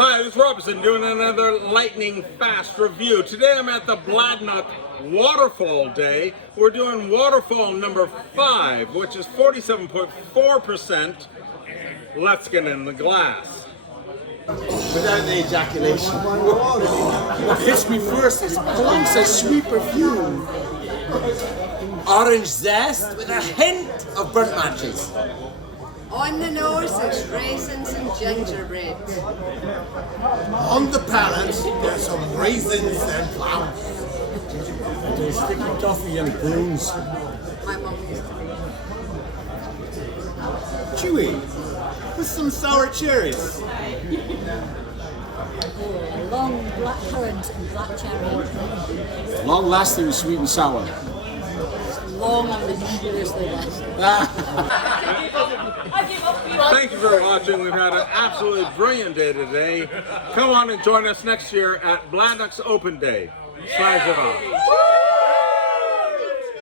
Hi, this is Robinson doing another lightning fast review. Today I'm at the Bladnoch Waterfall Day. We're doing Waterfall number 5, which is 47.4% Luskin in the glass. Without any ejaculation. What hits me first is clumps of sweet perfume. Orange zest with a hint of burnt matches. On the nose, there's raisins and gingerbread. On the palate, there's some raisins and plums. There's sticky toffee and prunes. My mum used to Chewy, with some sour cherries. Long black currant and black cherry. Long lasting sweet and sour. Long and ridiculously best. Thank you for watching. We've had an absolutely brilliant day today. Come on and join us next year at Bladnoch's Open Day. Signs it off.